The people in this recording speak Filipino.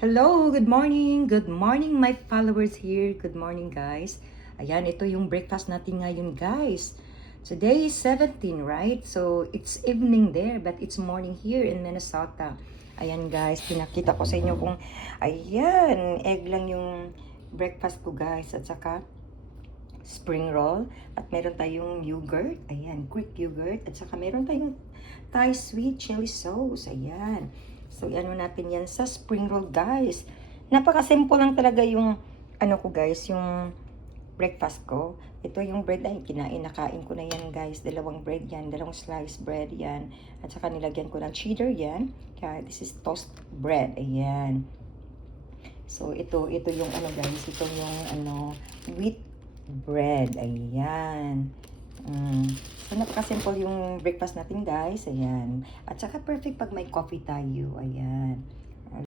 Hello, good morning. Good morning my followers here. Good morning guys. Ayan, ito yung breakfast natin ngayon guys. Today is 17, right? So, it's evening there but it's morning here in Minnesota. Ayan guys, pinakita ko sa inyo kung ayan, egg lang yung breakfast ko guys at saka spring roll at meron tayong yogurt, ayan, Greek yogurt at saka meron tayong Thai sweet chili sauce, ayan. So, ano natin yan sa spring roll, guys. Napaka-simple lang talaga yung, ano ko, guys, yung breakfast ko. Ito yung bread ay nakain ko na yan, guys. Dalawang bread yan, dalawang slice bread yan. At saka nilagyan ko ng cheddar yan. Kaya this is toast bread, ayan. So, ito yung ano, guys. Ito yung, ano, wheat bread, ayan. So, napaka-simple yung breakfast natin, guys. Ayan. At saka perfect pag may coffee tayo. Ayan.